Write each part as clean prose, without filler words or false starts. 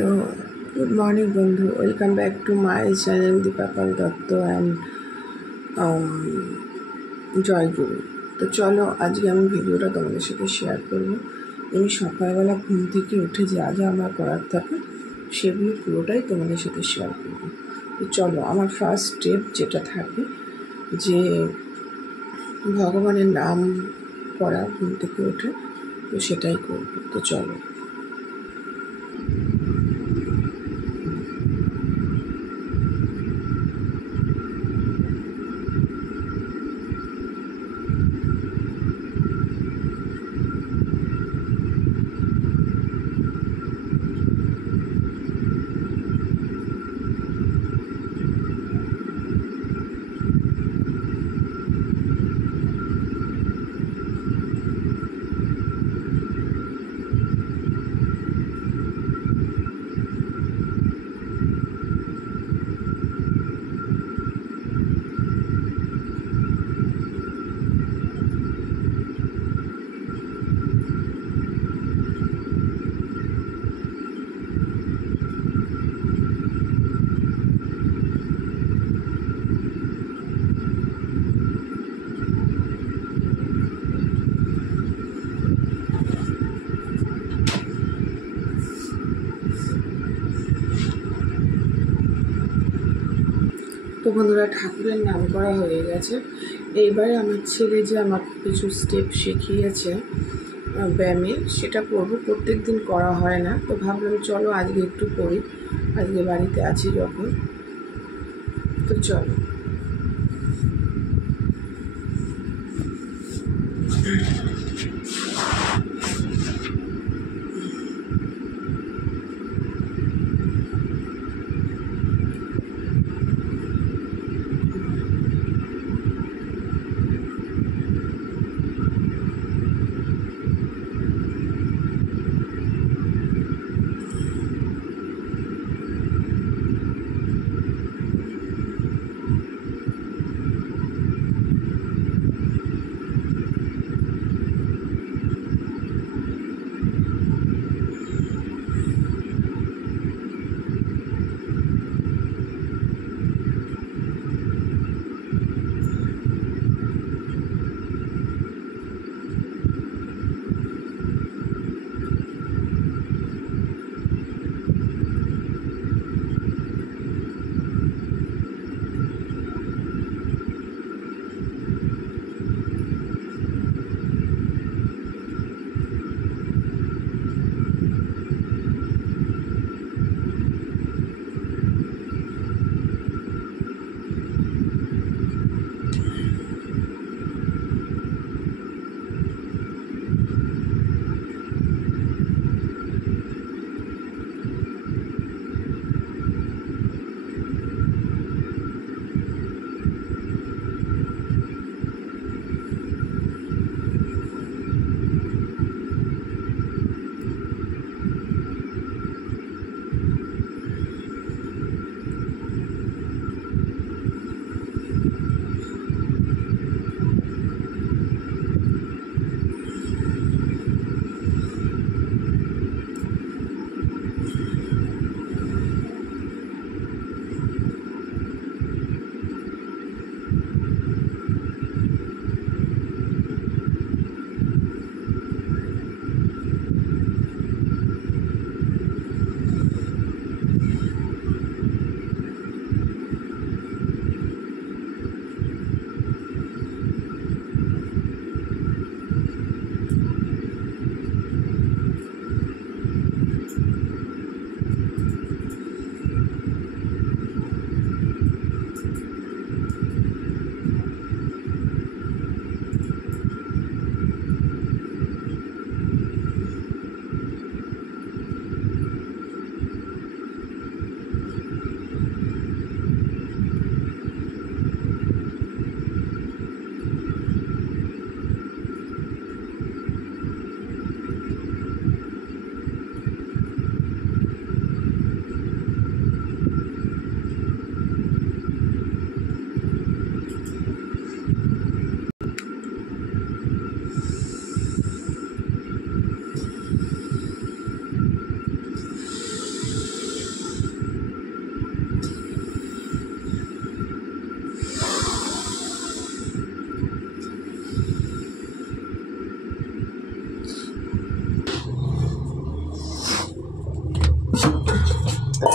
তো good morning বন্ধু, welcome back to my channel Dipapal Dutta and Joyguru. তো চলো আজকে আমি ভিডিওটা তোমাদের সাথে শেয়ার করবো। আমি সকালবেলা ঘুম থেকে উঠে যা যা আমার করার থাকে সেগুলো পুরোটাই তোমাদের সাথে শেয়ার করবো। তো চলো, আমার ফার্স্ট স্টেপ যেটা থাকে যে ভগবানের নাম পড়া ঘুম থেকে উঠে, তো সেটাই করবো। তো চলো। তো বন্ধুরা, ঠাকুরের নাম করা হয়ে গেছে। এইবারে আমার ছেলে যে আমাকে কিছু স্টেপ শিখিয়েছে ব্যায়ামের, সেটা করবো। প্রত্যেক দিন করা হয় না, তো ভাবলাম চলো আজকে একটু করি, আজকে বাড়িতে আছি যখন। তো চলো।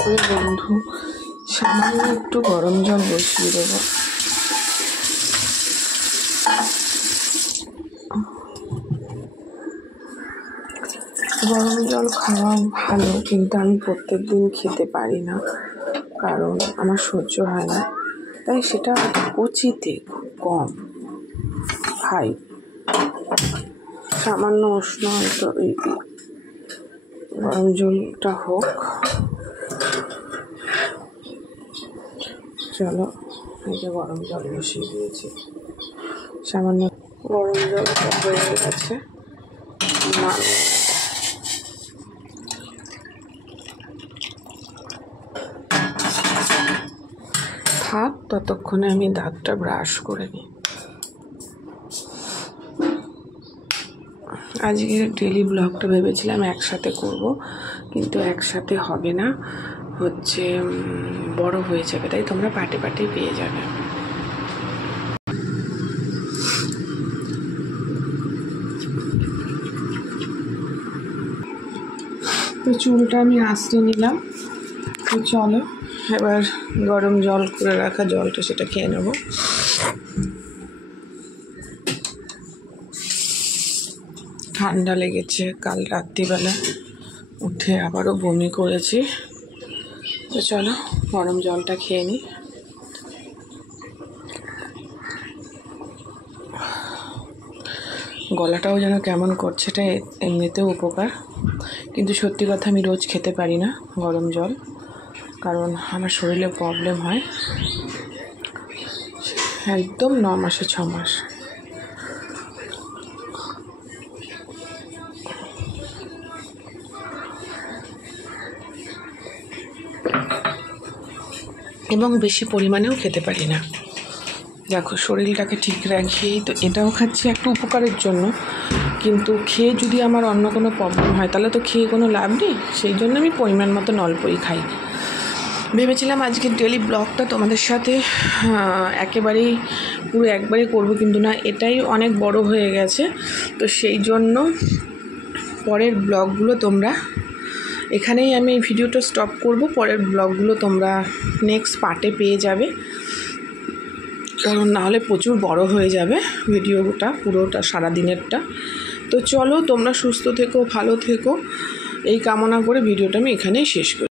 তারপরে বন্ধু সামান্য একটু গরম জল বসিয়ে দেবো। গরম জল খাওয়া ভালো, কিন্তু আমি প্রত্যেক দিন খেতে পারি না, কারণ আমার সহ্য হয় না, তাই সেটা উচিতে খুব কম খাই। সামান্য উষ্ণ হয়তো এই গরম জলটা হোক। চলো, এই যে গরম জল বসিয়ে দিয়েছি, সামান্য গরম জলটা হয়ে গেছে। থাক, ততক্ষণে আমি দাঁতটা ব্রাশ করে নিই। আজকের ডেলি ব্লগটা ভেবেছিলাম একসাথে করব, কিন্তু একসাথে হবে না, হচ্ছে বড় হয়ে যাবে, তাই তোমরা পার্টে পার্টে পেয়ে যাবে। তো চুলটা আমি আঁচড়ে নিলাম। তো চলো এবার গরম জল করে রাখা জলটা সেটা খেয়ে নেব। ঠান্ডা লেগেছে, কাল রাত্রিবেলা উঠে আবারও বমি করেছি। তো চলো গরম জলটা খেয়ে নিই। গলাটাও যেন কেমন করছে, এটা এমনিতেও উপকার, কিন্তু সত্যি কথা আমি রোজ খেতে পারি না গরম জল, কারণ আমার শরীরে প্রবলেম হয় একদম 9 মাসে 6 মাস। এবং বেশি পরিমাণেও খেতে পারি না। দেখো শরীরটাকে ঠিক রাখি, তো এটাও খাচ্ছি একটু উপকারের জন্য, কিন্তু খেয়ে যদি আমার অন্য কোনো প্রবলেম হয় তাহলে তো খেয়ে কোনো লাভ নেই, সেই জন্য আমি পরিমাণ মতো অল্পই খাই। ভেবেছিলাম আজকের ডেলি ব্লগটা তোমাদের সাথে একেবারেই পুরো একবারে করব, কিন্তু না, এটাই অনেক বড় হয়ে গেছে। তো সেই জন্য পরের ব্লগগুলো তোমরা এখানেই আমি এই ভিডিওটা স্টপ করব, পরের ব্লগগুলো তোমরা নেক্সট পার্টে পেয়ে যাবে, কারণ নাহলে প্রচুর বড় হয়ে যাবে ভিডিওটা পুরোটা সারাদিনেরটা। তো চলো তোমরা সুস্থ থেকো, ভালো থেকো, এই কামনা করে ভিডিওটা আমি এখানেই শেষ করি।